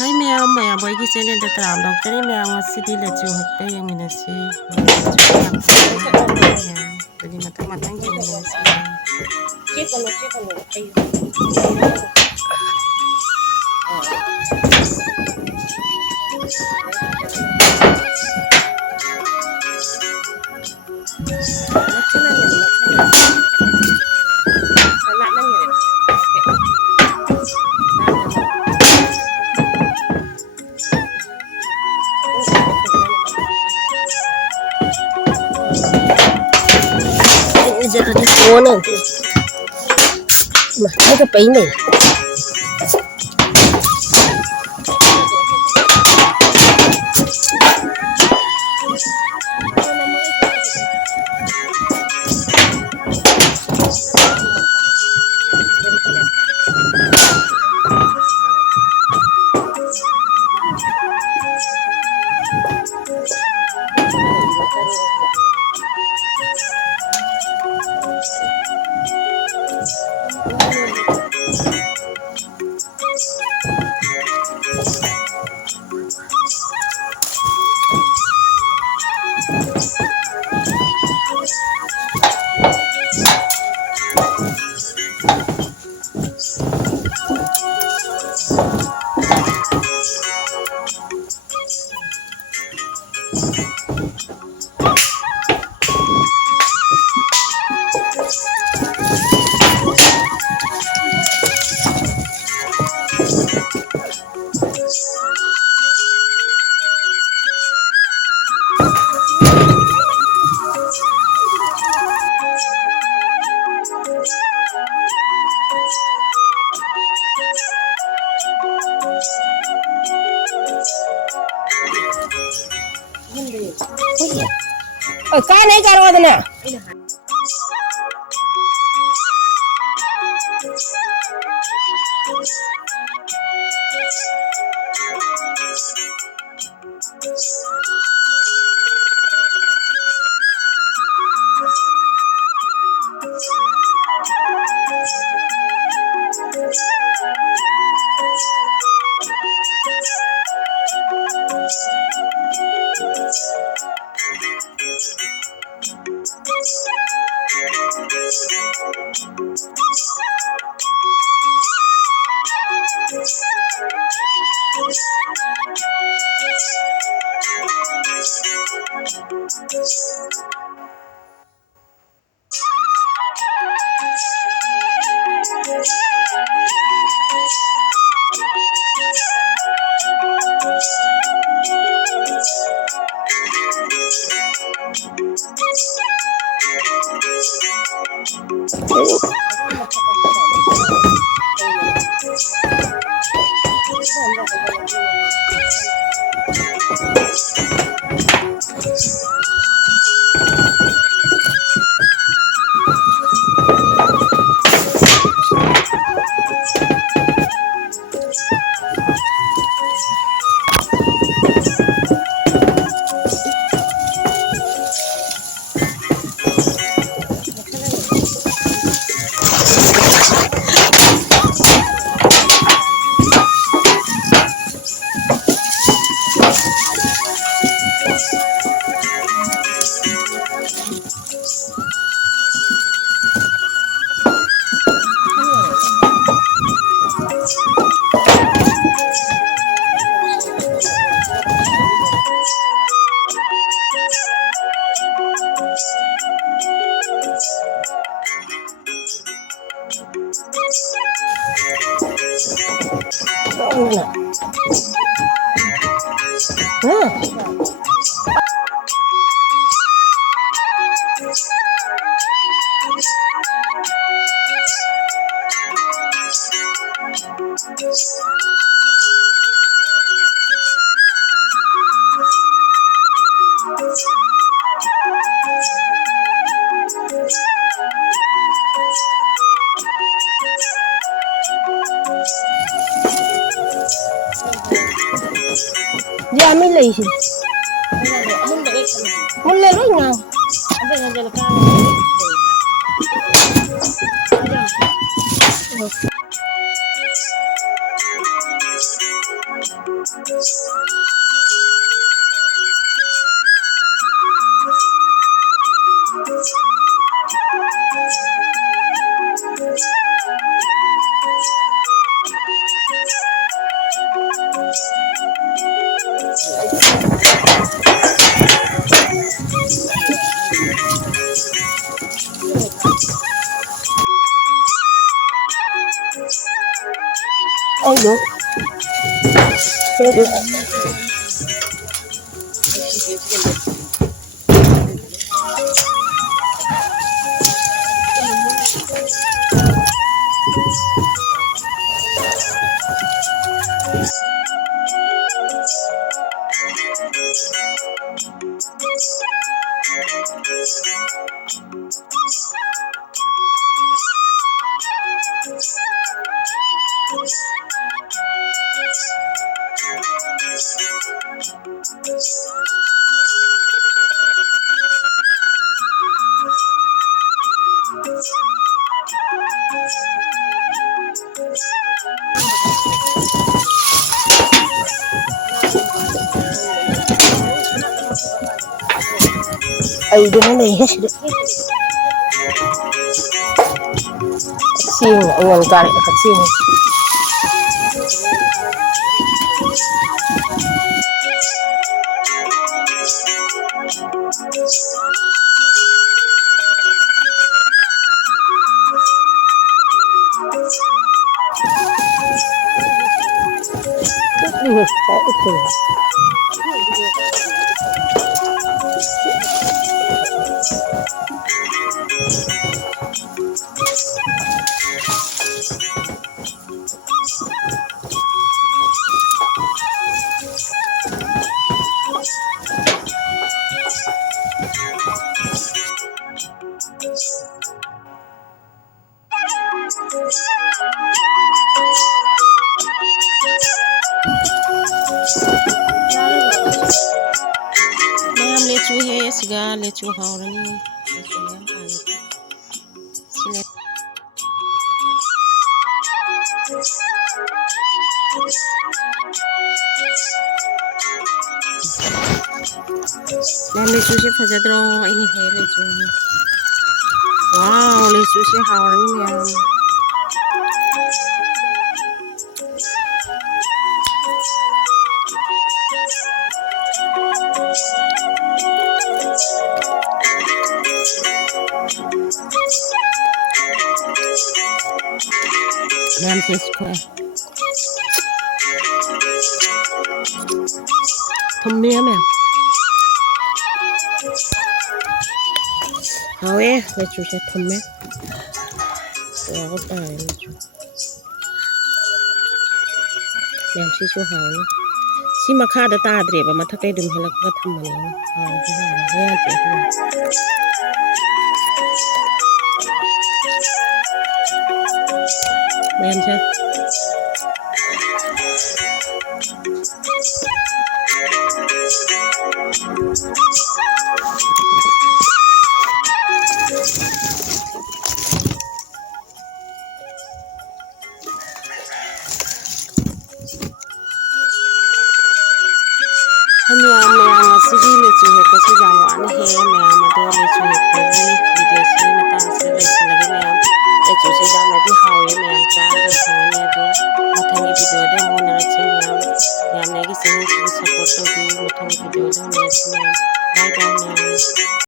Hai mèo, mèo boy gisee lên được tao đọc cái mèo mà city là chiều hợp đây yang mina si. Jadi mata mata yang mina si. Jadi di sana tu, mah ada apa ini? काय नाही करवा ना Dia ambil lagi sih. Mulai lu ngau. Aduh, aduh. Ay, doon na nahihis. Katsing, ayan, kari na katsing. Ito. Ma'am लेचू है सिगा लेचू हावरनी लेचू ma'am आलू सिले ma'am लेचू से फजद्रो ini है लेचू वाव लेचू से हावरनी मैम मैम से इसको थम्मे मैम हावे लेचू से थम्मे वाव ताई लेचू मैम से सो हावनी सी मखादा ताद्रेबा मथकै दुम हलकगा थम्मने हाव से हाव हे आजे मैम से मैम सिगी लेचू है कैसे जामवान है मैम दो लेचू है कोई वीडियो से मता से लेचू लगे मैम लेचू से जाम भी हावे मैम चार रखने दो मथंगी वीडियो दे मोन रची मैम ने की सेनी सपोर्ट तो भी मथंगी वीडियो दे मैम बाय बाय मैम